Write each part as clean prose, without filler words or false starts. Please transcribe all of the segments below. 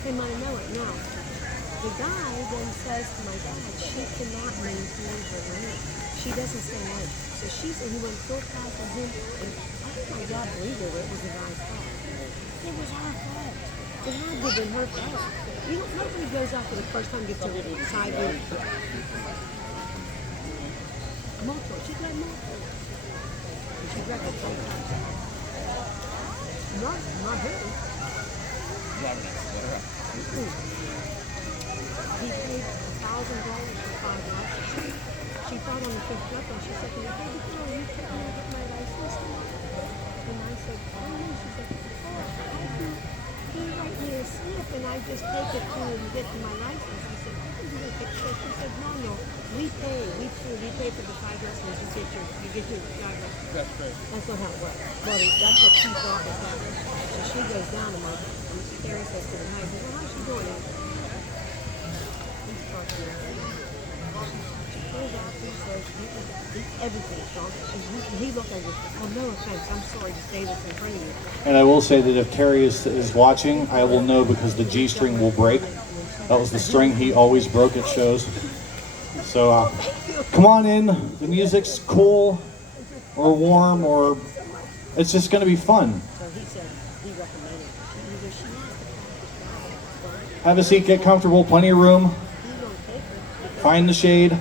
They might know it now. The guy then says to my dad, she cannot maintain her lane. She doesn't stay late. So he went so fast on him, and I think my dad believed it was the guy's fault. It was our fault. It had to have been her fault. You know, nobody goes out for the first time, gets to the side view. Multiple. She got multiple. And she wrecked it 10 times. Not her. He paid $1,000 for 5 lessons. She thought on the 5th level, she said to me, "Hey, you can't get my license now." And I said, "Oh no." She said, "Oh, I do. He write me a slip and I just take it to and get to my license." He said, "I can do that." She said, "No. We pay for the 5 lessons. You get your driver's license." That's great. That's not how it works. Well, that's what she thought was happening. So she goes down and Terry says to the night, "Well, how's she doing?" He's talking to her. She goes out and says, "Everything's wrong." And he looked at her, "Oh, no offense. I'm sorry to say this in front of you." And I will say that if Terry is watching, I will know because the G string will break. That was the string he always broke at shows. So come on in. The music's cool or warm or it's just going to be fun. Have a seat, get comfortable, plenty of room. Find the shade.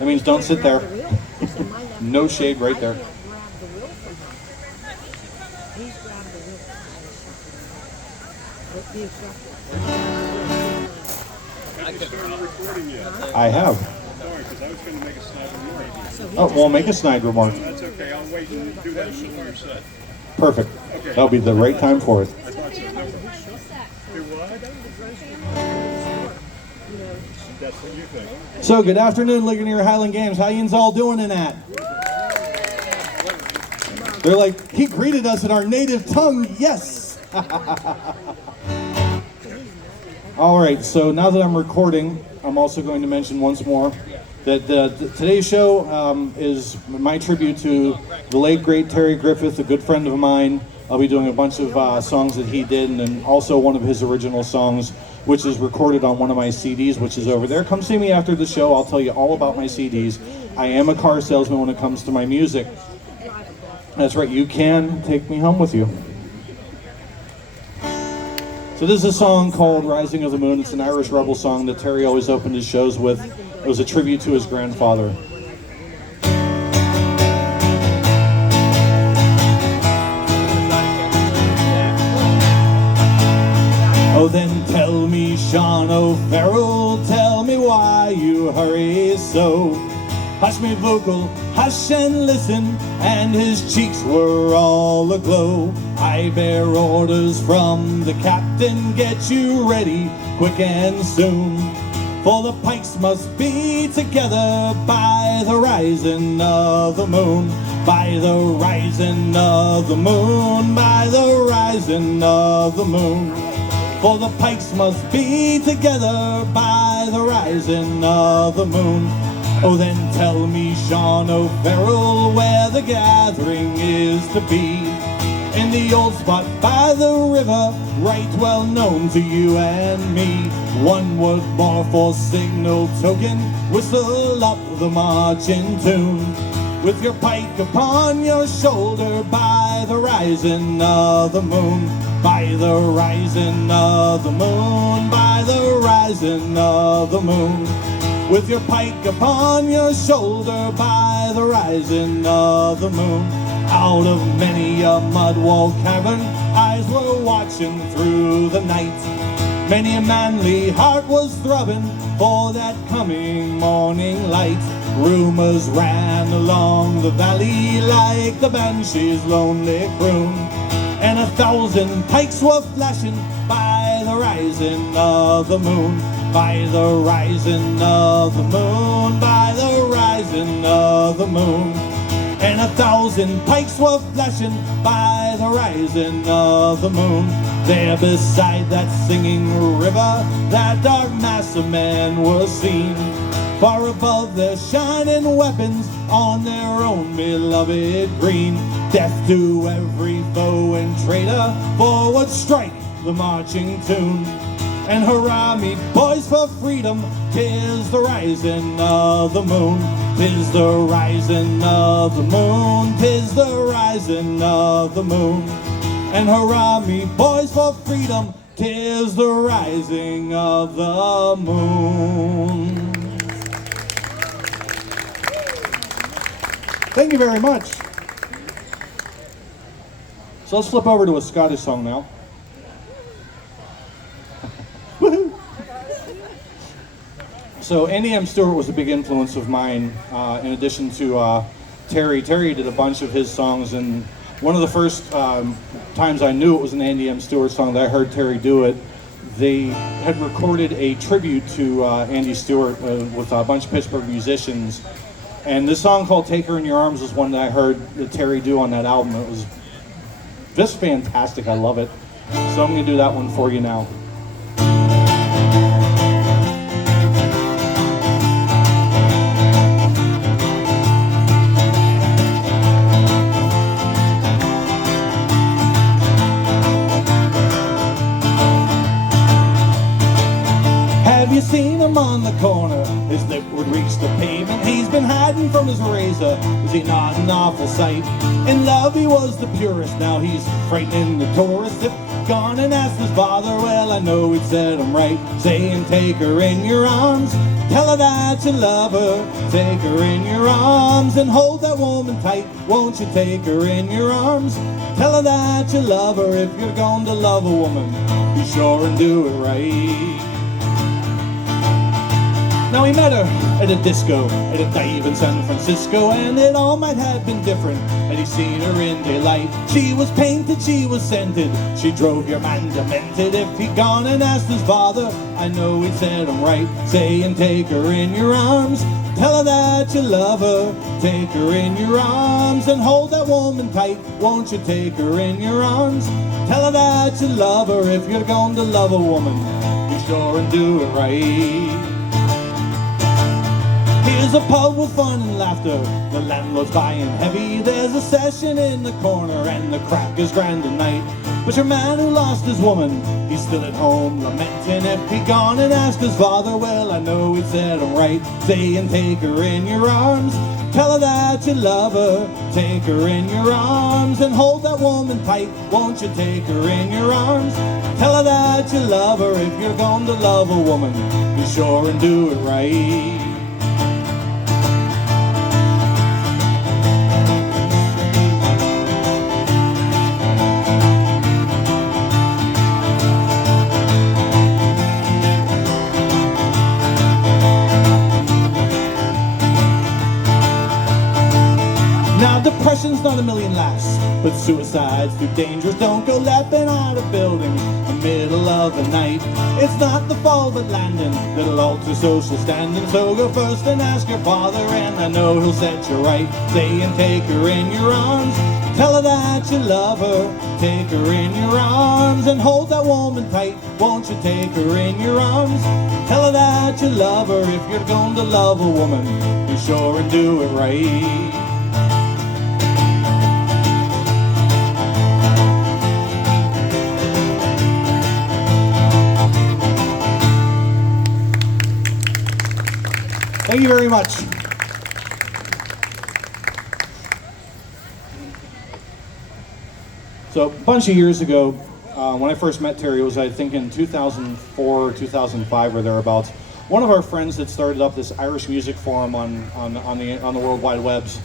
That means don't sit there. No shade right there. I have. Sorry, because I was going to make a snide remark. Oh, well, make a snide remark. That's okay. I'll wait and do that before you're set. Perfect. Okay. That'll be the right time for it. I thought so. Do what? That's what you think. So, good afternoon, Ligonier Highland Games. How yous all doing in that? They're like, he greeted us in our native tongue. Yes. All right. So now that I'm recording, I'm also going to mention once more that today's show is my tribute to the late, great Terry Griffith, a good friend of mine. I'll be doing a bunch of songs that he did, and then also one of his original songs, which is recorded on one of my CDs, which is over there. Come see me after the show. I'll tell you all about my CDs. I am a car salesman when it comes to my music. That's right, you can take me home with you. So this is a song called Rising of the Moon. It's an Irish rebel song that Terry always opened his shows with. It was a tribute to his grandfather. Oh, then tell me, Sean O'Farrell, tell me why you hurry so. Hush me vocal, hush and listen, and his cheeks were all aglow. I bear orders from the captain, get you ready quick and soon. For the pikes must be together by the rising of the moon. By the rising of the moon, by the rising of the moon. For the pikes must be together by the rising of the moon. Oh, then tell me, Sean O'Farrell, where the gathering is to be. In the old spot by the river, right well known to you and me. One word more for signal token, whistle up the marching tune. With your pike upon your shoulder by the rising of the moon. By the rising of the moon, by the rising of the moon. With your pike upon your shoulder by the rising of the moon. Out of many a mud-walled cavern, eyes were watching through the night. Many a manly heart was throbbing for that coming morning light. Rumors ran along the valley like the banshee's lonely croon. And 1,000 pikes were flashing by the rising of the moon. By the rising of the moon, by the rising of the moon. And 1,000 pikes were flashing by the rising of the moon. There beside that singing river, that dark mass of men was seen. Far above their shining weapons, on their own beloved green. Death to every foe and traitor, forward strike the marching tune. And hurrah me boys for freedom, 'tis the rising of the moon. 'Tis the rising of the moon, 'tis the rising of the moon. And hurrah me boys for freedom, 'tis the rising of the moon. Thank you very much. So let's flip over to a Scottish song now. Woohoo! So Andy M. Stewart was a big influence of mine, in addition to Terry. Terry did a bunch of his songs, and one of the first times I knew it was an Andy M. Stewart song that I heard Terry do it, they had recorded a tribute to Andy Stewart with a bunch of Pittsburgh musicians. And this song called Take Her in Your Arms was one that I heard that Terry do on that album. It was just fantastic. I love it. So I'm going to do that one for you now. Have you seen him on the corner? His lip would reach the pavement. He's been hiding from his razor. Is he not an awful sight? In love he was the purest. Now he's frightening the tourists. If gone and asked his father, well, I know he'd set him right, saying take her in your arms, tell her that you love her. Take her in your arms and hold that woman tight. Won't you take her in your arms? Tell her that you love her. If you're going to love a woman, be sure and do it right. Now he met her at a disco, at a dive in San Francisco, and it all might have been different had he seen her in daylight. She was painted, she was scented, she drove your man demented. If he'd gone and asked his father, I know he'd set him right, saying take her in your arms, tell her that you love her. Take her in your arms and hold that woman tight. Won't you take her in your arms? Tell her that you love her. If you're going to love a woman, be sure and do it right. Here's a pub with fun and laughter, the landlord's buying heavy. There's a session in the corner and the crack is grand tonight. But your man who lost his woman, he's still at home lamenting. If he'd gone and asked his father, well, I know he'd set him right, saying take her in your arms, tell her that you love her. Take her in your arms and hold that woman tight. Won't you take her in your arms? Tell her that you love her. If you're going to love a woman, be sure and do it right. Now depression's not a million laughs, but suicide's too dangerous. Don't go leaping out of buildings in the middle of the night. It's not the fall but landing that'll alter social standing. So go first and ask your father, and I know he'll set you right, saying take her in your arms, tell her that you love her. Take her in your arms and hold that woman tight. Won't you take her in your arms? Tell her that you love her. If you're going to love a woman, be sure and do it right. Thank you very much. So a bunch of years ago, when I first met Terry, it was I think in 2004 or 2005 or thereabouts. One of our friends had started up this Irish music forum on the World Wide Webs,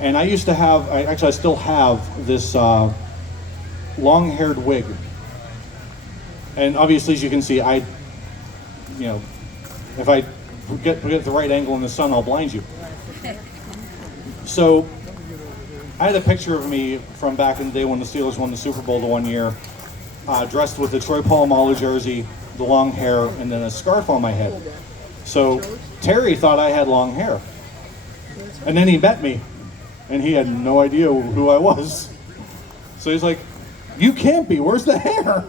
and I used to have, I still have this long-haired wig. And obviously, as you can see, if I get the right angle in the sun, I'll blind you. So I had a picture of me from back in the day when the Steelers won the Super Bowl the one year, dressed with the Troy Polamalu jersey, the long hair, and then a scarf on my head. So Terry thought I had long hair. And then he met me, and he had no idea who I was. So he's like, you can't be, where's the hair?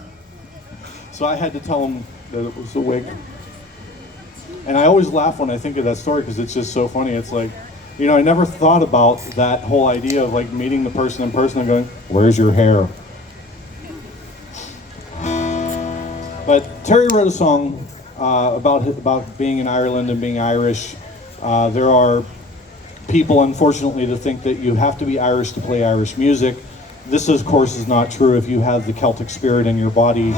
So I had to tell him that it was a wig. And I always laugh when I think of that story because it's just so funny. It's like, you know, I never thought about that whole idea of like meeting the person in person and going, "Where's your hair?" But Terry wrote a song about being in Ireland and being Irish. There are people, unfortunately, that think that you have to be Irish to play Irish music. This, of course, is not true. If you have the Celtic spirit in your body,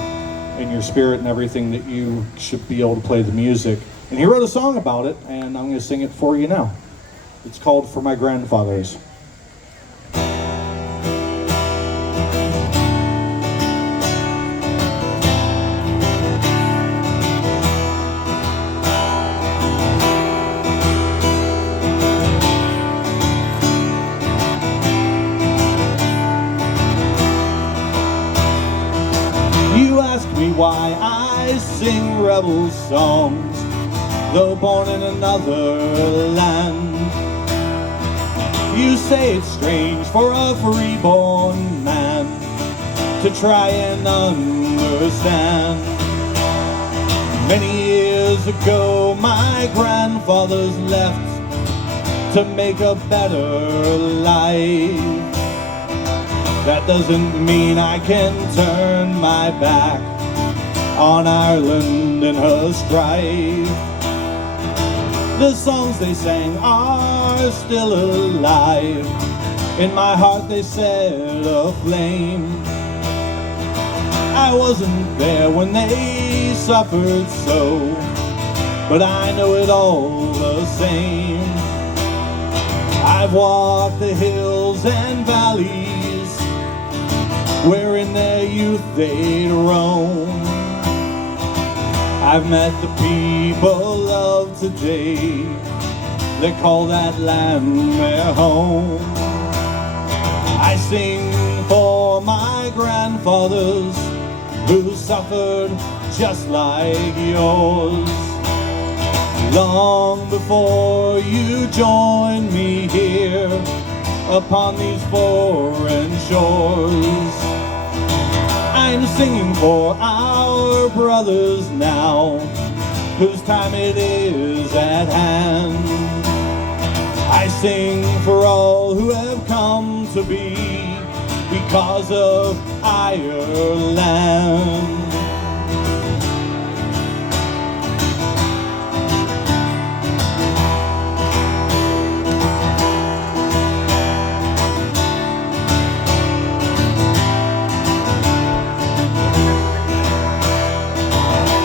in your spirit and everything, that you should be able to play the music. And he wrote a song about it, and I'm going to sing it for you now. It's called "For My Grandfathers." You ask me why I sing rebel songs, though born in another land. You say it's strange for a freeborn man to try and understand. Many years ago my grandfathers left to make a better life. That doesn't mean I can turn my back on Ireland and her strife. The songs they sang are still alive. In my heart they set a flame. I wasn't there when they suffered so, but I know it all the same. I've walked the hills and valleys where in their youth they'd roam. I've met the people of today that call that land their home. I sing for my grandfathers who suffered just like yours. Long before you joined me here upon these foreign shores, I'm singing for our brothers now, whose time it is at hand. I sing for all who have come to be because of Ireland.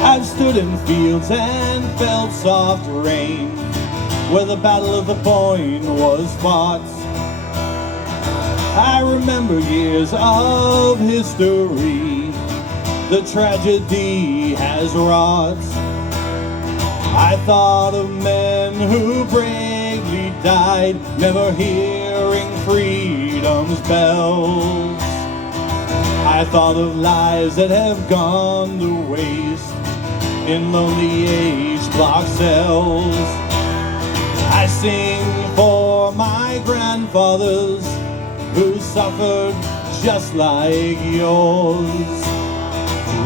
I've stood in fields and felt soft rain where the Battle of the Boyne was fought. I remember years of history the tragedy has wrought. I thought of men who bravely died, never hearing freedom's bells. I thought of lives that have gone to waste in lonely H-block cells. I sing for my grandfathers who suffered just like yours.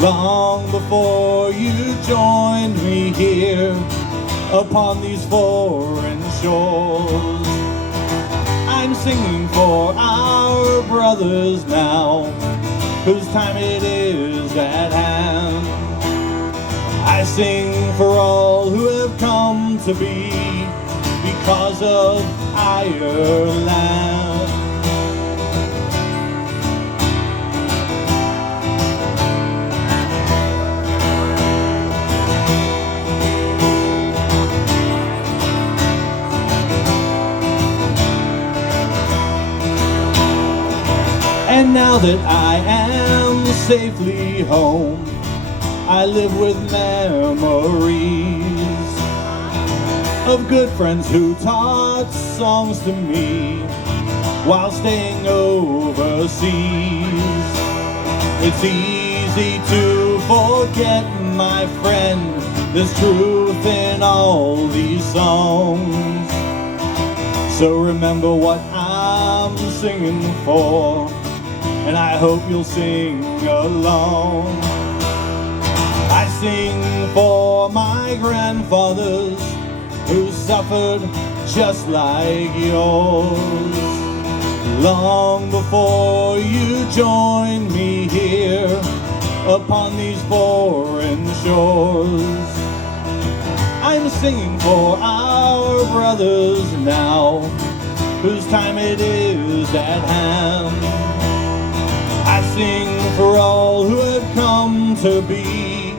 Long before you joined me here upon these foreign shores, I'm singing for our brothers now, whose time it is at hand. I sing for all who have come to be because of Ireland. And now that I am safely home, I live with memories of good friends who taught songs to me while staying overseas. It's easy to forget, my friend, there's truth in all these songs. So remember what I'm singing for, and I hope you'll sing along. sing for my grandfathers who suffered just like yours. Long before you joined me here upon these foreign shores, I'm singing for our brothers now, whose time it is at hand. I sing for all who have come to be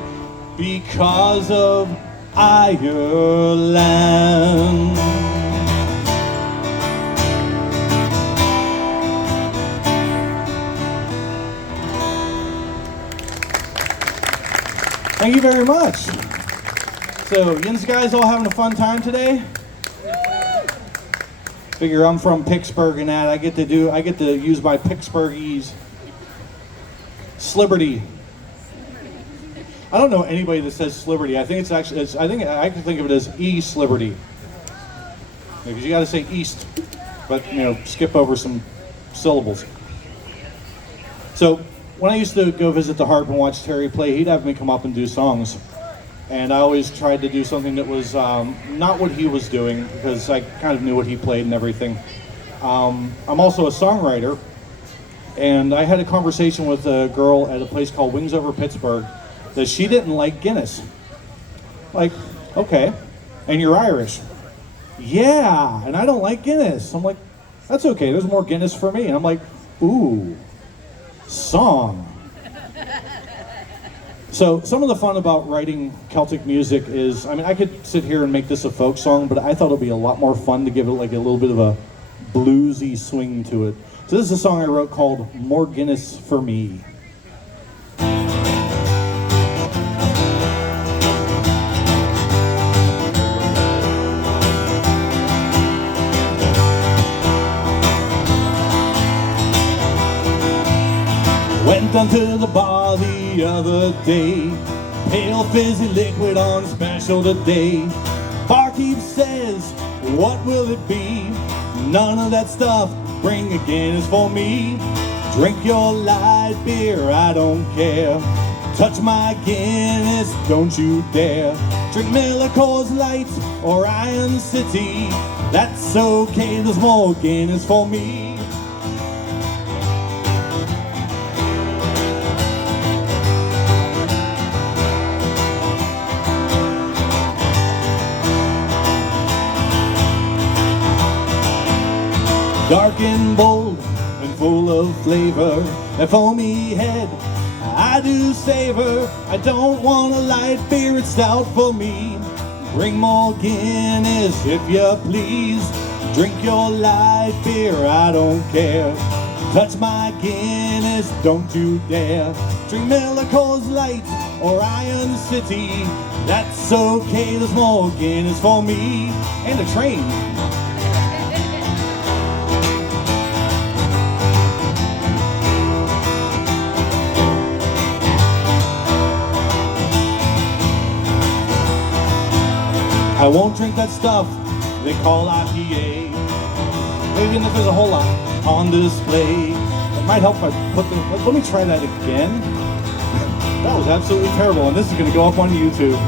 because of Ireland. Thank you very much. So, you guys all having a fun time today? Figure I'm from Pittsburgh and that I get to use my Pittsburghese Sliberty. I don't know anybody that says Sliberty. I think it's actually I can think of it as E-Sliberty. Because you got to say East, but skip over some syllables. So when I used to go visit the harp and watch Terry play, he'd have me come up and do songs. And I always tried to do something that was not what he was doing, because I kind of knew what he played and everything. I'm also a songwriter, and I had a conversation with a girl at a place called Wings Over Pittsburgh that she didn't like Guinness. Like, okay, and you're Irish. Yeah, and I don't like Guinness. I'm like, that's okay, there's more Guinness for me. And I'm like, ooh, song. So some of the fun about writing Celtic music is, I could sit here and make this a folk song, but I thought it'd be a lot more fun to give it like a little bit of a bluesy swing to it. So this is a song I wrote called More Guinness for Me. Went down to the bar the other day, pale fizzy liquid on special today. Barkeep says, what will it be? None of that stuff, bring a Guinness for me. Drink your light beer, I don't care. Touch my Guinness, don't you dare. Drink Miller Coors Light or Iron City, that's okay, there's more Guinness for me. Dark and bold and full of flavor, that foamy head I do savor. I don't want a light beer, it's stout for me. Bring more Guinness if you please. Drink your light beer, I don't care. Touch my Guinness, don't you dare. Drink Miller Coors Light or Iron City, that's okay, there's more Guinness for me. And a train. I won't drink that stuff they call IPA, even if there's a whole lot on display. It might help if I put the, let me try that again. That was absolutely terrible, and this is going to go up on YouTube.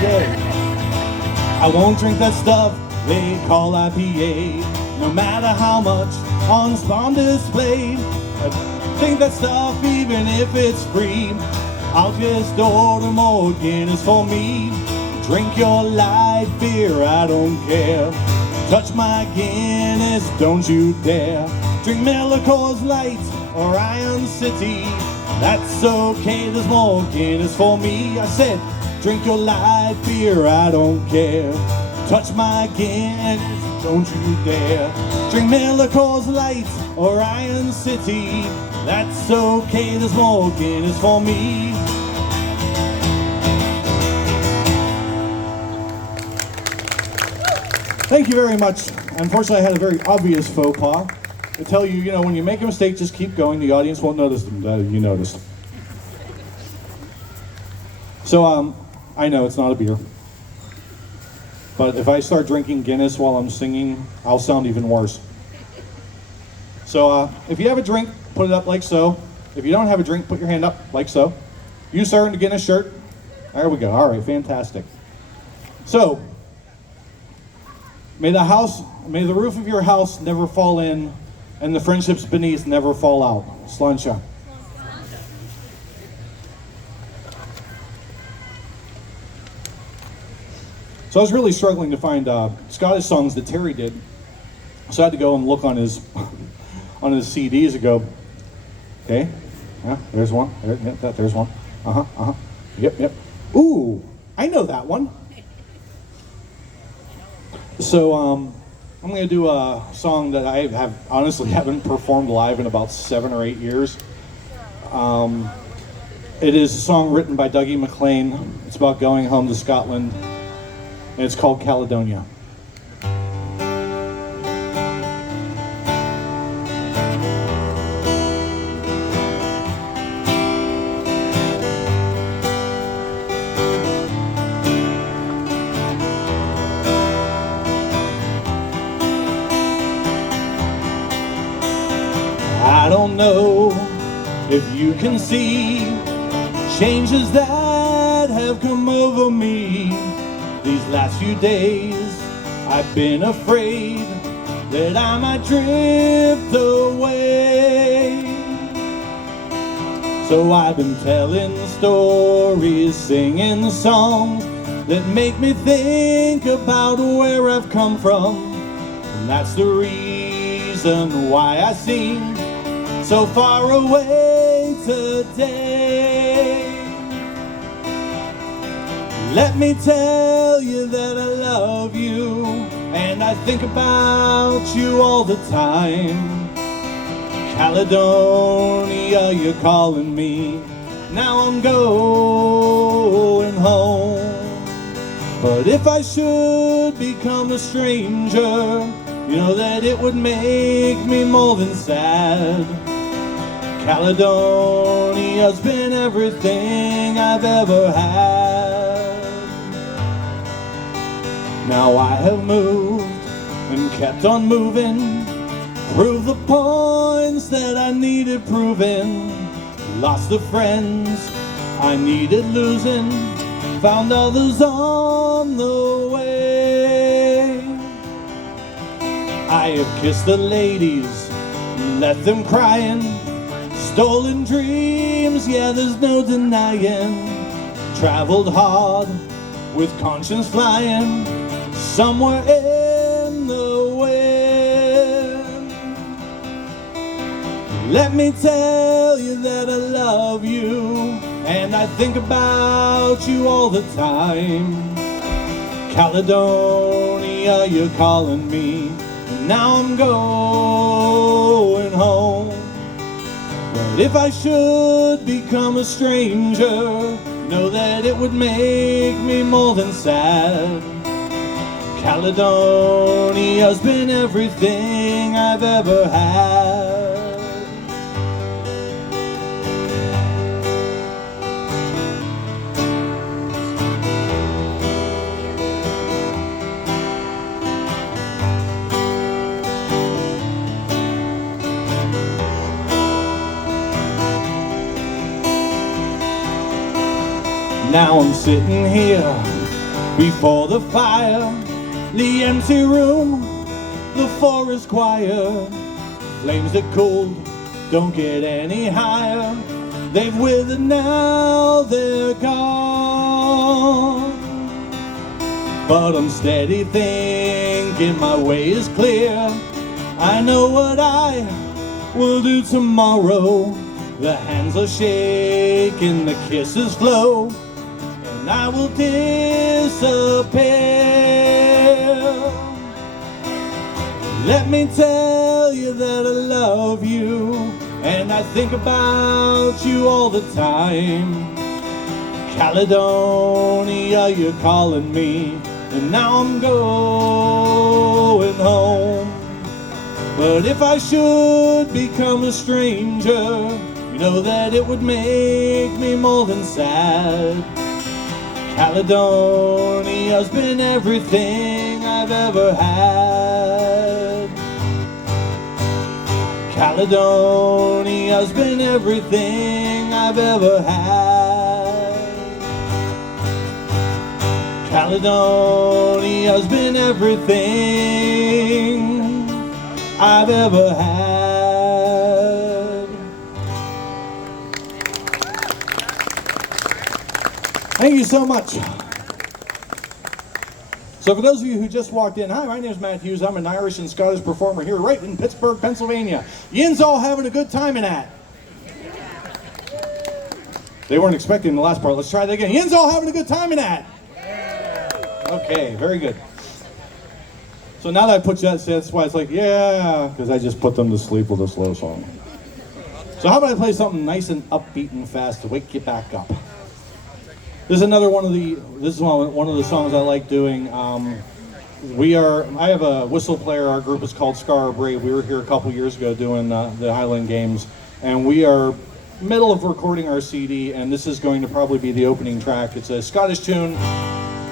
Yay. I won't drink that stuff they call IPA, no matter how much on display. I think that stuff even if it's free. I'll just order more Guinness for me. Drink your light beer, I don't care. Touch my Guinness, don't you dare. Drink Miller Coors Light or Iron City, that's okay, there's more Guinness for me. I said, drink your light beer, I don't care. Touch my Guinness, don't you dare. Drink Miller Coors Light or Iron City, that's okay, there's more Guinness for me. Thank you very much. Unfortunately, I had a very obvious faux pas. To tell you, when you make a mistake, just keep going. The audience won't notice them. You noticed. So, I know it's not a beer. But if I start drinking Guinness while I'm singing, I'll sound even worse. So, if you have a drink, put it up like so. If you don't have a drink, put your hand up like so. You, sir, in the Guinness shirt. There we go. All right, fantastic. So, may the roof of your house never fall in, and the friendships beneath never fall out. Sláinte. So I was really struggling to find Scottish songs that Terry did, so I had to go and look on his CDs and go, okay, yeah, there's one, there's one, yep. Ooh, I know that one. So I'm going to do a song that I honestly haven't performed live in about 7 or 8 years. It is a song written by Dougie MacLean. It's about going home to Scotland, and it's called Caledonia. I don't know if you can see changes that have come over me these last few days. I've been afraid that I might drift away. So I've been telling stories, singing songs that make me think about where I've come from. And that's the reason why I seem so far away today. Let me tell you that I love you, and I think about you all the time. Caledonia, you're calling me, now I'm going home. But if I should become a stranger, you know that it would make me more than sad. Caledonia's been everything I've ever had. Now I have moved and kept on moving, proved the points that I needed proving, lost the friends I needed losing, found others on the way. I have kissed the ladies, left them crying, stolen dreams, yeah, there's no denying. Traveled hard with conscience flying, somewhere in the wind. Let me tell you that I love you, and I think about you all the time. Caledonia, you're calling me, and now I'm going home. But if I should become a stranger, know that it would make me more than sad. Caledonia's been everything I've ever had. Now I'm sitting here before the fire, the empty room, the forest choir. Flames that cooled don't get any higher. They've withered now, they're gone. But I'm steady thinking my way is clear. I know what I will do tomorrow. The hands are shaking, the kisses flow, and I will disappear. Let me tell you that I love you, and I think about you all the time. Caledonia, you're calling me, and now I'm going home. But if I should become a stranger, you know that it would make me more than sad. Caledonia's been everything I've ever had. Caledonia's been everything I've ever had. Caledonia's been everything I've ever had. Thank you so much. So for those of you who just walked in, hi, my name is Matt Hughes. I'm an Irish and Scottish performer here right in Pittsburgh, Pennsylvania. Yin's all having a good time in that. They weren't expecting the last part. Let's try that again. Yin's all having a good time in that. Okay, very good. So now that I put you that, that's why it's like, yeah, because I just put them to sleep with a slow song. So how about I play something nice and upbeat and fast to wake you back up? This is another one of the songs I like doing. I have a whistle player. Our group is called Scar Brave. We were here a couple years ago doing the Highland Games, and we are middle of recording our CD, and this is going to probably be the opening track. It's a Scottish tune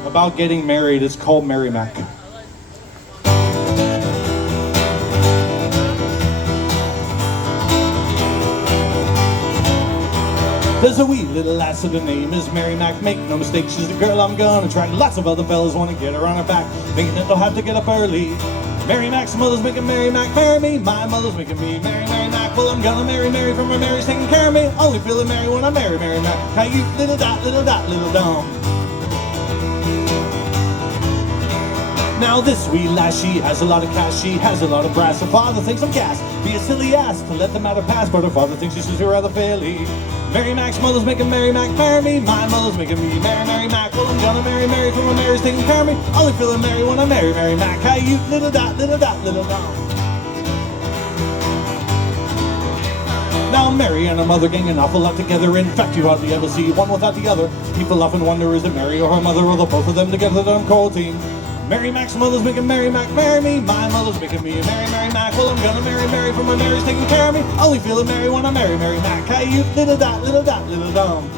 about getting married. It's called Mary Mac. There's a wee little lass, and her name is Mary Mac. Make no mistake, she's the girl I'm gonna try. Lots of other fellas wanna get her on her back, thinking that they'll have to get up early. Mary Mac's mother's making Mary Mac marry me. My mother's making me marry Mary Mac. Well, I'm gonna marry Mary from her Mary's taking care of me. Only feeling merry when I marry Mary Mac. How you little dot, little dot, little dom. Now this wee lass, she has a lot of cash, she has a lot of brass. Her father thinks I'm gas, be a silly ass to let the matter pass, but her father thinks she's rather fairly. Mary Mac's mother's making Mary Mac marry me. My mother's making me marry Mary Mac. Well, I'm gonna marry Mary from her Mary's taking care of me. Only feeling merry when I marry Mary Mac. How you little dot, little dot, little dom. Now Mary and her mother gang an awful lot together. In fact, you hardly ever see one without the other. People often wonder, is it Mary or her mother, or the both of them together that I'm quarantined? Mary Mac's mother's making Mary Mac marry me. My mother's making me marry Mary Mac. Well, I'm gonna marry Mary from her Mary's taking care of me. Only feeling merry when I marry Mary Mac. How you little dot, little dot, little dom.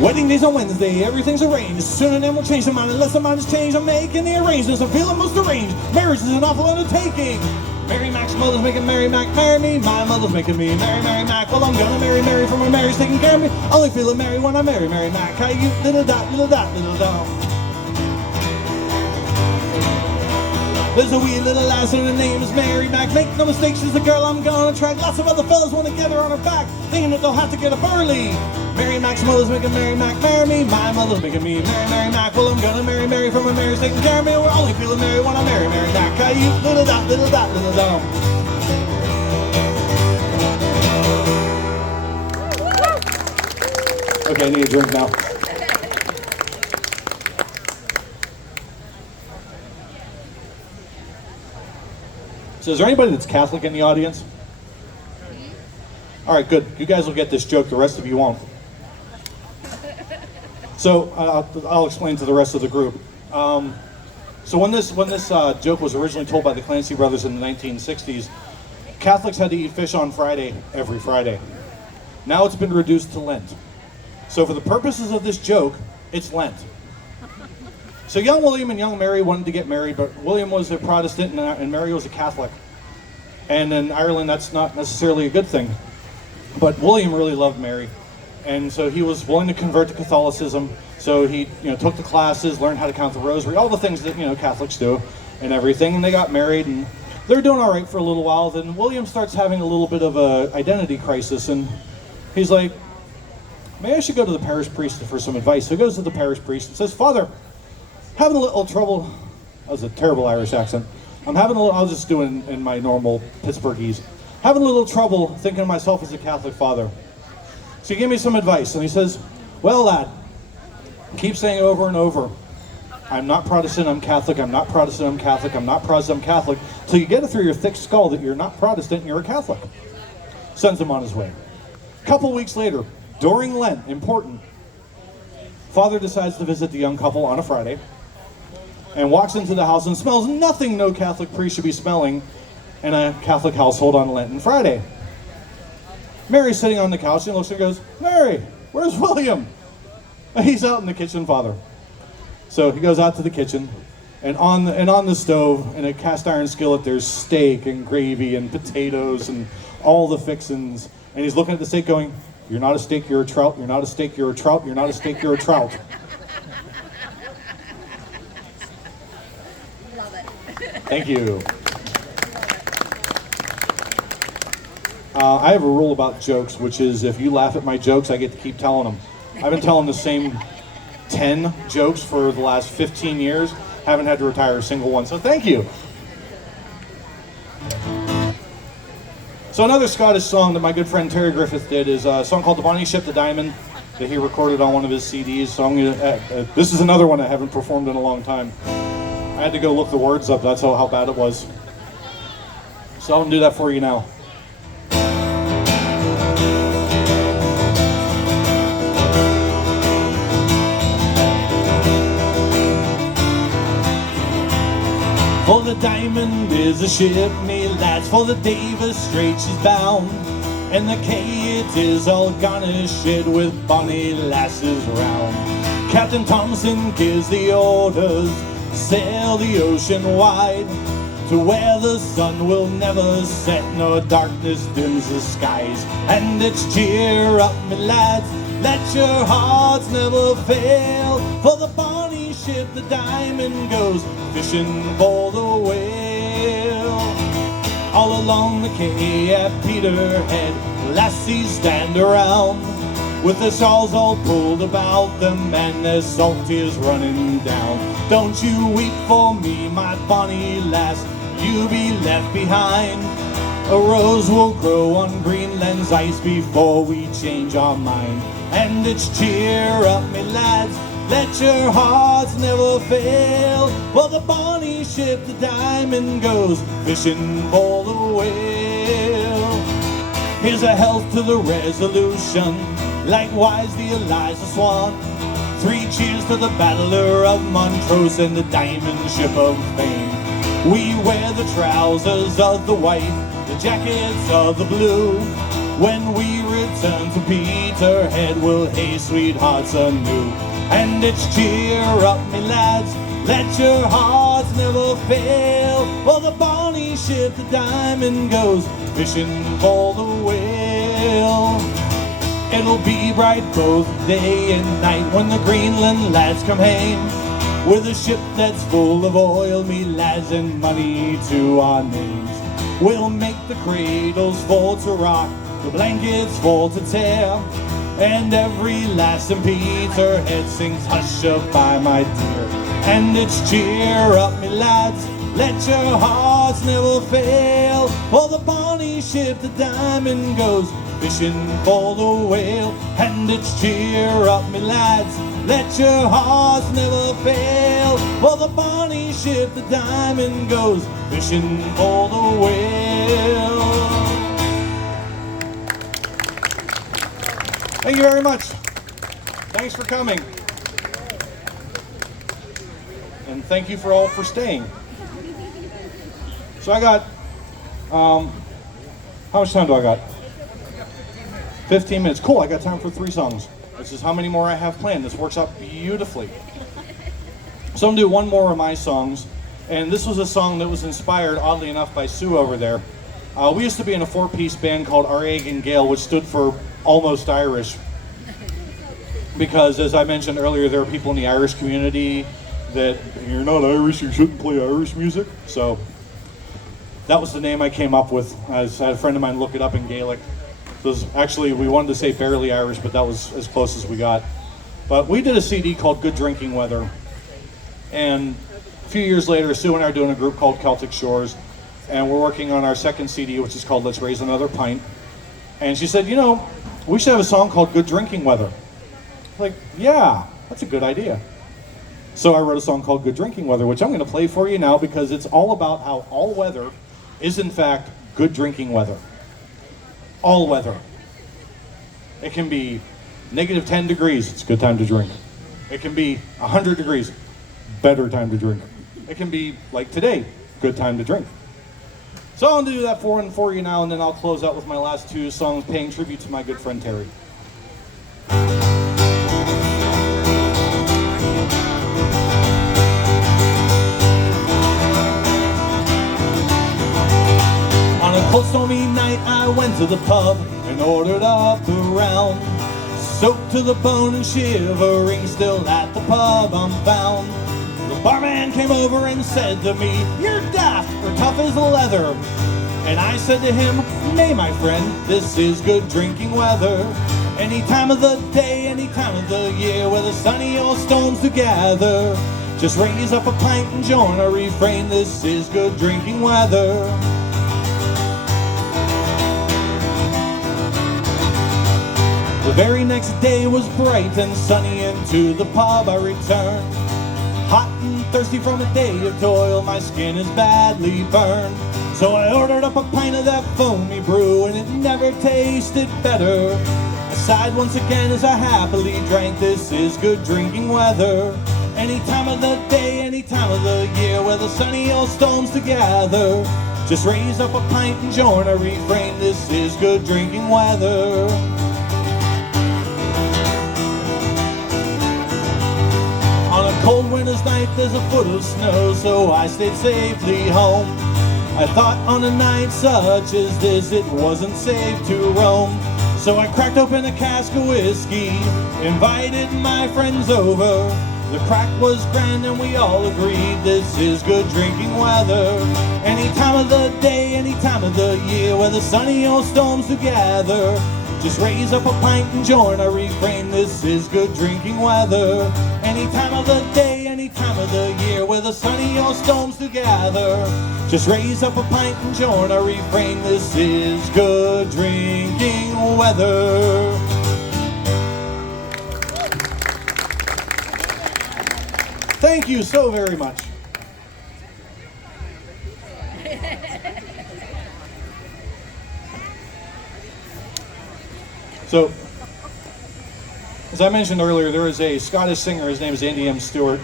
Wedding day's on Wednesday, everything's arranged. Soon and then we'll change the mind unless the mind is changed. I'm making the arrangements, I'm feeling most deranged. Marriage is an awful undertaking. Mary Mac's mother's making Mary Mac marry me. My mother's making me marry Mary Mac. Well, I'm gonna marry Mary from her Mary's taking care of me. Only feeling merry when I marry Mary Mac. How you little dot, little dot, little dom. There's a wee little lass and her name is Mary Mac. Make no mistake, she's the girl I'm gonna attract. Lots of other fellas wanna get her on her back, thinking that they'll have to get up early. Mary Mac's mother's making Mary Mac marry me. My mother's making me marry Mary Mac. Well, I'm gonna marry Mary from her Mary's taking care of me. We're only feeling merry when I marry Mary Mac. How you little dot, little dot, little dom. Okay, I need a drink now. So is there anybody that's Catholic in the audience? All right, good. You guys will get this joke. The rest of you won't. So I'll explain to the rest of the group. So when this joke was originally told by the Clancy brothers in the 1960s, Catholics had to eat fish on Friday, every Friday. Now it's been reduced to Lent. So for the purposes of this joke, it's Lent. So young William and young Mary wanted to get married, but William was a Protestant and Mary was a Catholic. And in Ireland, that's not necessarily a good thing. But William really loved Mary, and so he was willing to convert to Catholicism. So he, took the classes, learned how to count the rosary, all the things that Catholics do, and everything. And they got married, and they're doing all right for a little while. Then William starts having a little bit of a identity crisis, and he's like, "Maybe I should go to the parish priest for some advice." So he goes to the parish priest and says, "Father, having a little trouble." That was a terrible Irish accent. I'll just do it in my normal Pittsburghese. Having a little trouble thinking of myself as a Catholic father. So he gave me some advice, and he says, "Well, lad, keep saying over and over, I'm not Protestant, I'm Catholic, I'm not Protestant, I'm Catholic, I'm not Protestant, I'm Catholic, till you get it through your thick skull that you're not Protestant and you're a Catholic." Sends him on his way. A couple weeks later, during Lent, important, father decides to visit the young couple on a Friday and walks into the house and smells nothing no Catholic priest should be smelling in a Catholic household on Lenten Friday. Mary's sitting on the couch and looks and goes, "Mary, where's William?" "He's out in the kitchen, Father." So he goes out to the kitchen, and on the stove, in a cast iron skillet, there's steak and gravy and potatoes and all the fixins. And he's looking at the steak going, You're not a steak, you're a trout. You're not a steak, you're a trout. You're not a steak, you're a trout. Love it. Thank you. I have a rule about jokes, which is if you laugh at my jokes, I get to keep telling them. I've been telling the same 10 jokes for the last 15 years. Haven't had to retire a single one, so thank you. So another Scottish song that my good friend Terry Griffith did is a song called The Bonnie Ship, the Diamond, that he recorded on one of his CDs. So I'm gonna, this is another one I haven't performed in a long time. I had to go look the words up, that's how bad it was. So I'm gonna do that for you now. For the Diamond is a ship, me lads, for the Davis Strait she's bound, and the Kay it is all garnished with bonny lasses round. Captain Thompson gives the orders, sail the ocean wide, to where the sun will never set, nor darkness dims the skies. And it's cheer up, me lads, let your hearts never fail, for the bonny ship, the Diamond, goes fishing for the whale. All along the quay at Peterhead, lassies stand around, with their shawls all pulled about them and their salt tears running down. Don't you weep for me, my bonny lass, you be left behind. A rose will grow on Greenland's ice before we change our mind. And it's cheer up, me lads, let your hearts never fail, for the bonny ship, the Diamond, goes fishing for the whale. Here's a health to the Resolution, likewise the Eliza Swan. 3 cheers to the Battler of Montrose and the Diamond Ship of Fame. We wear the trousers of the white, the jackets of the blue. When we return to Peterhead, we'll haste sweethearts anew. And it's cheer up, me lads, let your hearts never fail, for the bonny ship, the Diamond, goes fishing for the whale. It'll be bright both day and night when the Greenland lads come home, with a ship that's full of oil, me lads, and money to our names. We'll make the cradles fall to rock, the blankets fall to tear, and every lass in Peterhead sings hush-a-bye, my dear. And it's cheer up, me lads, let your hearts never fail, for the bonny ship, the Diamond, goes fishing for the whale. And it's cheer up, me lads, let your hearts never fail, for the bonny ship, the Diamond, goes fishing for the whale. Thank you very much. Thanks for coming. And thank you for all for staying. So I got, how much time do I got? 15 minutes. Cool, I got time for 3 songs. This is how many more I have planned. This works out beautifully. So I'm gonna do one more of my songs. And this was a song that was inspired, oddly enough, by Sue over there. We used to be in a 4-piece band called Araig and Gale, which stood for Almost Irish. Because, as I mentioned earlier, there are people in the Irish community that, you're not Irish, you shouldn't play Irish music. So that was the name I came up with. I had a friend of mine look it up in Gaelic. It was actually, we wanted to say barely Irish, but that was as close as we got. But we did a CD called Good Drinking Weather. And a few years later, Sue and I are doing a group called Celtic Shores. And we're working on our second CD, which is called Let's Raise Another Pint. And she said, you know, we should have a song called Good Drinking Weather. Like, yeah, that's a good idea. So I wrote a song called Good Drinking Weather, which I'm going to play for you now because it's all about how all weather is in fact good drinking weather. All weather. It can be negative 10 degrees, it's a good time to drink. It can be 100 degrees, better time to drink. It can be like today, good time to drink. So I'm going to do that for you now, and then I'll close out with my last 2 songs paying tribute to my good friend Terry. On a cold stormy night I went to the pub and ordered up the round. Soaked to the bone and shivering, still at the pub I'm found. The barman came over and said to me, "You're daft or tough as leather." And I said to him, "Nay, my friend, this is good drinking weather. Any time of the day, any time of the year, whether sunny or storms to gather, just raise up a pint and join a refrain. This is good drinking weather." The very next day was bright and sunny, and to the pub I returned. Hot and thirsty from a day of toil, my skin is badly burned. So I ordered up a pint of that foamy brew, and it never tasted better. I sighed once again as I happily drank. This is good drinking weather. Any time of the day, any time of the year, whether sunny or storms to gather, just raise up a pint and join a refrain. This is good drinking weather. On a cold winter's night there's a foot of snow, so I stayed safely home. I thought on a night such as this it wasn't safe to roam. So I cracked open a cask of whiskey, invited my friends over. The crack was grand and we all agreed this is good drinking weather. Any time of the day, any time of the year, whether sunny or storms to gather, just raise up a pint and join a refrain. This is good drinking weather. Any time of the day, any time of the year, whether sunny or storms to gather, just raise up a pint and join a refrain. This is good drinking weather. Thank you so very much. So, as I mentioned earlier, there is a Scottish singer. His name is Andy M. Stewart,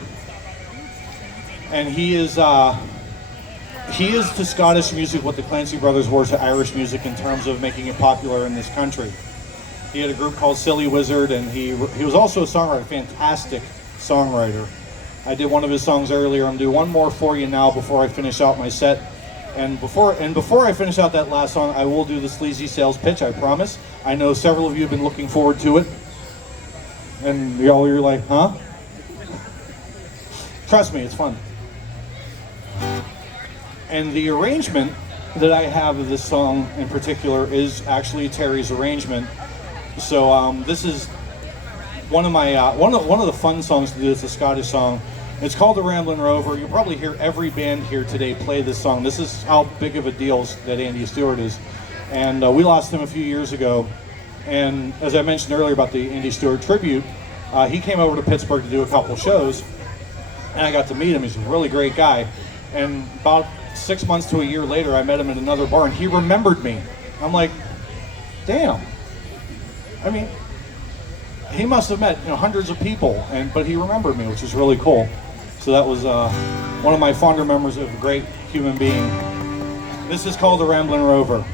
and he is to Scottish music what the Clancy Brothers were to Irish music in terms of making it popular in this country. He had a group called Silly Wizard, and he was also a songwriter, fantastic songwriter. I did one of his songs earlier. I'm gonna do one more for you now before I finish out my set. And before I finish out that last song, I will do the sleazy sales pitch, I promise. I know several of you have been looking forward to it. And you're like, huh? Trust me, it's fun. And the arrangement that I have of this song in particular is actually Terry's arrangement. So this is one of my one of the fun songs to do. It's a Scottish song. It's called the Ramblin Rover. You'll probably hear every band here today play this song. This is how big of a deal that Andy Stewart is. And we lost him a few years ago. And as I mentioned earlier about the Andy Stewart tribute, he came over to Pittsburgh to do a couple shows. And I got to meet him. He's a really great guy. And about 6 months to a year later, I met him at another bar, and he remembered me. I'm like, damn. I mean, he must have met hundreds of people, but he remembered me, which is really cool. So that was one of my fonder memories of a great human being. This is called the Ramblin Rover.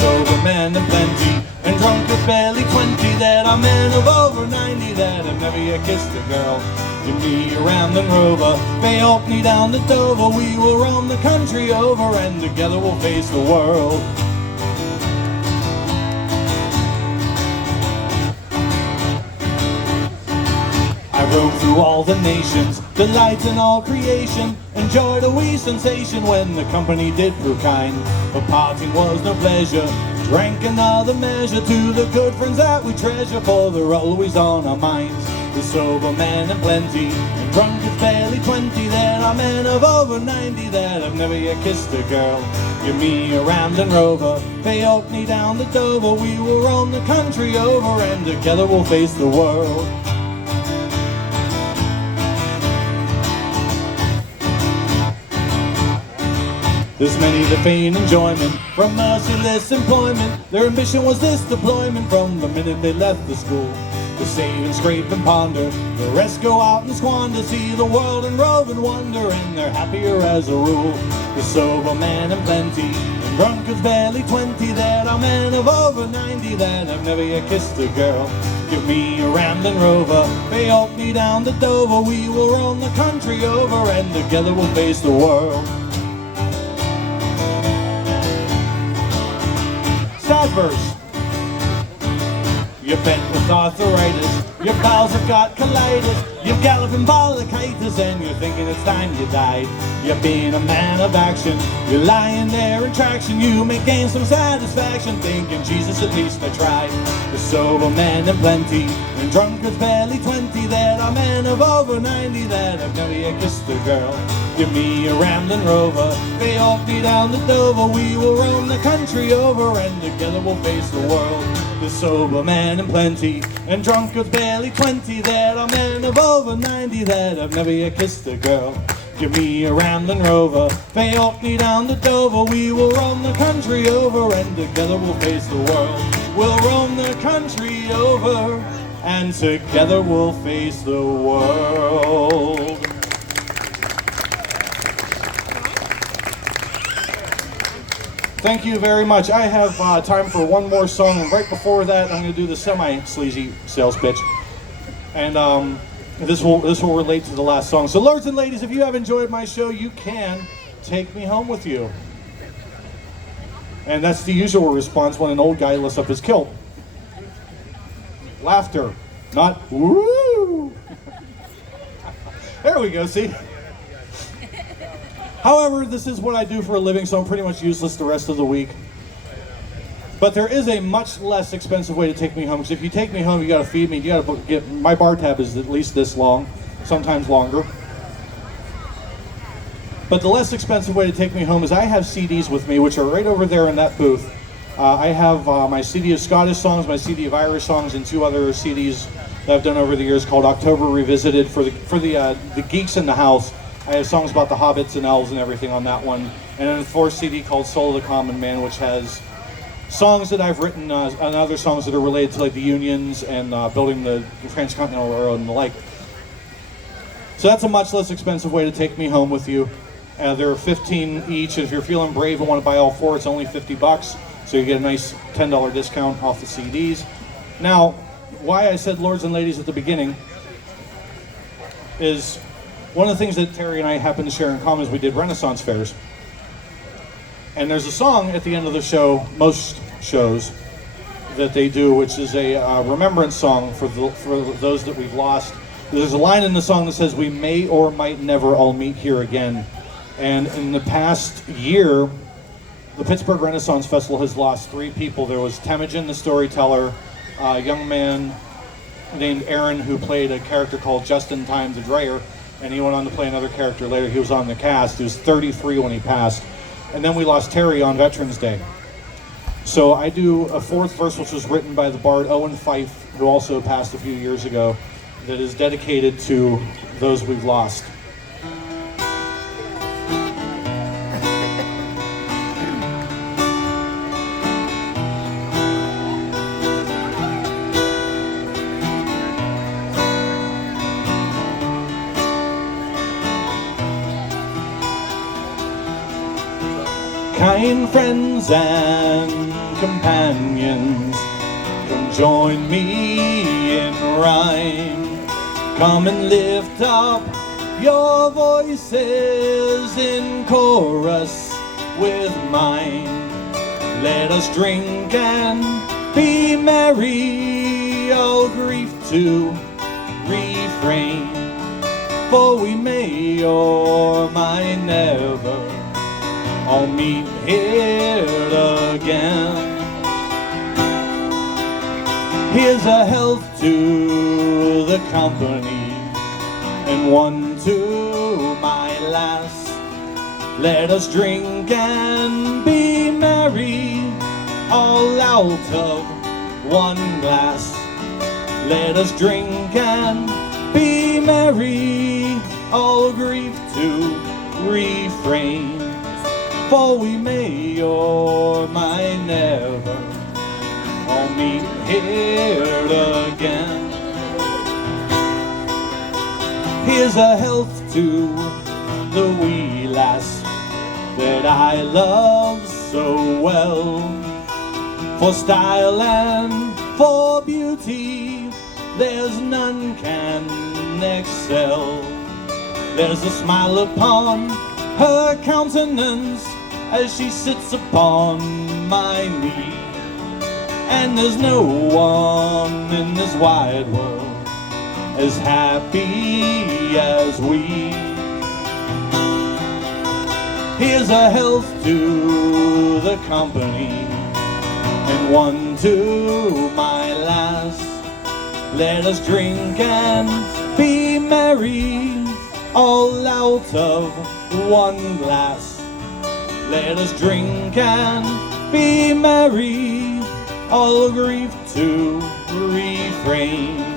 Sober men and plenty, and drunk as barely 20, that are men of over 90 that have never yet kissed a girl. Give me a Ramblin Rover, may help me down to Dover. We will roam the country over, and together we'll face the world. I rode through all the nations, delight in all creation, enjoyed a wee sensation when the company did prove kind. But parting was no pleasure, drank another measure to the good friends that we treasure, for they're always on our minds. The sober men and plenty, and drunk is barely 20, there are men of over 90 that have never yet kissed a girl. Give me a Ramblin Rover, pay me down to Dover. We will roam the country over, and together we'll face the world. There's many that feign enjoyment from merciless employment. Their ambition was this deployment from the minute they left the school. to save and scrape and ponder. The rest go out and squander, see the world and rove and wonder, and they're happier as a rule. The sober man and plenty, and drunkards barely 20. There are men of over 90 that have never yet kissed a girl. Give me a Ramblin Rover, they help me down to Dover. We will roam the country over, and together we'll face the world. Sad verse. You're bent with arthritis, your pals have got colitis, you're galloping bronchitis, and you're thinking it's time you died. You're being a man of action, you're lying there in traction. You may gain some satisfaction, thinking, Jesus, at least I tried. The sober men and plenty, and drunkards barely 20. There are men of over 90 that have never yet kissed a girl. Give me a Ramblin Rover, they off me down to Dover. We will roam the country over, and together we'll face the world. The sober man and plenty, and drunkards barely 20. There are men of over 90 that have never yet kissed a girl. Give me a Ramblin Rover, they off me down to Dover. We will roam the country over, and together we'll face the world. We'll roam the country over, and together we'll face the world. Thank you very much. I have time for one more song, and right before that, I'm going to do the semi-sleazy sales pitch, and this will relate to the last song. So, lords and ladies, if you have enjoyed my show, you can take me home with you. And that's the usual response when an old guy lifts up his kilt. Laughter, not woo. There we go. See. However, this is what I do for a living, so I'm pretty much useless the rest of the week. But there is a much less expensive way to take me home, because if you take me home, you gotta feed me, you gotta get, my bar tab is at least this long, sometimes longer. But the less expensive way to take me home is I have CDs with me, which are right over there in that booth. I have my CD of Scottish songs, my CD of Irish songs, and 2 other CDs that I've done over the years called October Revisited. For the geeks in the house, I have songs about the hobbits and elves and everything on that one. And then a 4th CD called Soul of the Common Man, which has songs that I've written and other songs that are related to like the Unions and building the Transcontinental Railroad and the like. So that's a much less expensive way to take me home with you. There are 15 each. If you're feeling brave and want to buy all 4, it's only $50. So you get a nice $10 discount off the CDs. Now, why I said lords and ladies at the beginning is one of the things that Terry and I happen to share in common is we did Renaissance fairs. And there's a song at the end of the show, most shows, that they do, which is a remembrance song for those that we've lost. There's a line in the song that says, "We may or might never all meet here again." And in the past year, the Pittsburgh Renaissance Festival has lost 3 people. There was Temujin, the storyteller, a young man named Aaron who played a character called Justin Time the Dreyer, and he went on to play another character later. He was on the cast. He was 33 when he passed. And then we lost Terry on Veterans Day. So I do a 4th verse, which was written by the bard Owen Fife, who also passed a few years ago, that is dedicated to those we've lost. Kind friends and companions, come join me in rhyme. Come and lift up your voices in chorus with mine. Let us drink and be merry, all grief to refrain. For we may or might never all meet here again. Here's a health to the company, and one to my lass. Let us drink and be merry, all out of one glass. Let us drink and be merry, all grief to refrain. For we may or might never all meet here again. Here's a health to the wee lass that I love so well. For style and for beauty, there's none can excel. There's a smile upon her countenance as she sits upon my knee. And there's no one in this wide world as happy as we. Here's a health to the company, and one to my lass. Let us drink and be merry, all out of one glass. Let us drink and be merry, all grief to refrain.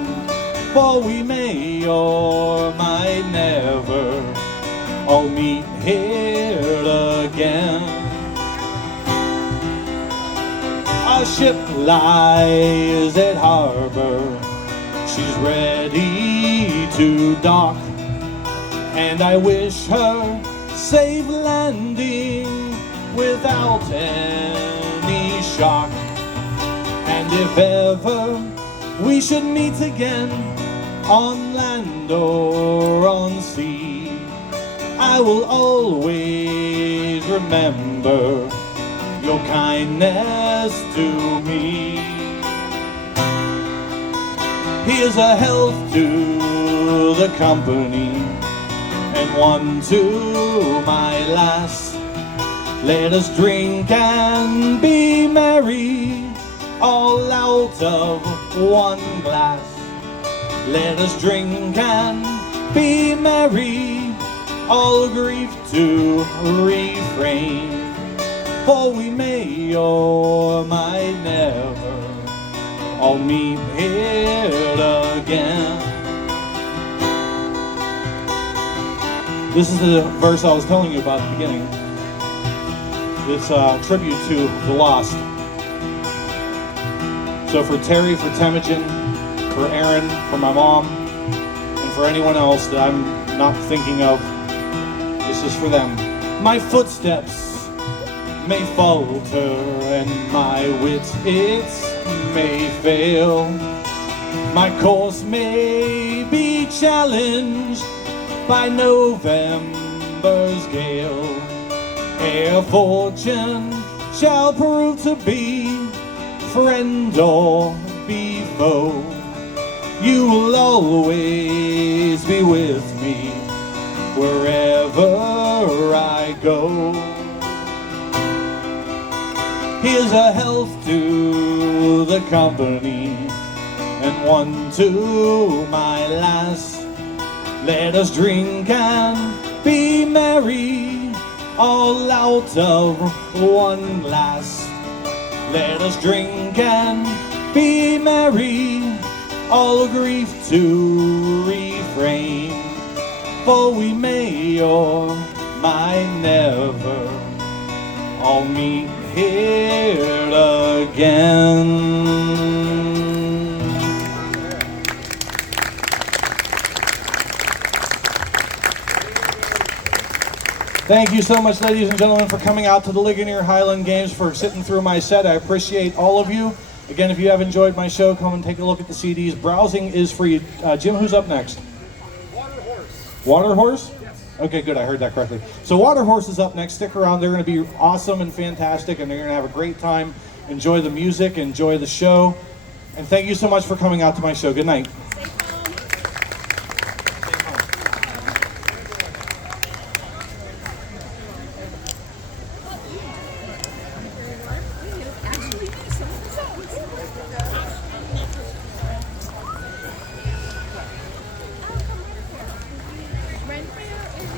For we may or might never all meet here again. Our ship lies at harbor, she's ready to dock, and I wish her safe landing without any shock. And if ever we should meet again on land or on sea, I will always remember your kindness to me. Here's a health to the company, and one to my lass. Let us drink and be merry, all out of one glass. Let us drink and be merry, all grief to refrain. For we may or might never all meet here again. This is the verse I was telling you about at the beginning. It's a tribute to the lost. So for Terry, for Temujin, for Aaron, for my mom, and for anyone else that I'm not thinking of, this is for them. My footsteps may falter and my wits it may fail. My course may be challenged by November's gale. Ere fortune shall prove to be friend or be foe, you will always be with me wherever I go. Here's a health to the company, and one to my lass. Let us drink and be merry, all out of one glass. Let us drink and be merry, all grief to refrain. For we may or might never all meet here again. Thank you so much, ladies and gentlemen, for coming out to the Ligonier Highland Games, for sitting through my set. I appreciate all of you. Again, if you have enjoyed my show, come and take a look at the CDs. Browsing is free. Jim, who's up next? Water Horse. Water Horse? Yes. Okay, good. I heard that correctly. So Water Horse is up next. Stick around. They're going to be awesome and fantastic, and they're going to have a great time. Enjoy the music. Enjoy the show. And thank you so much for coming out to my show. Good night. Renfair is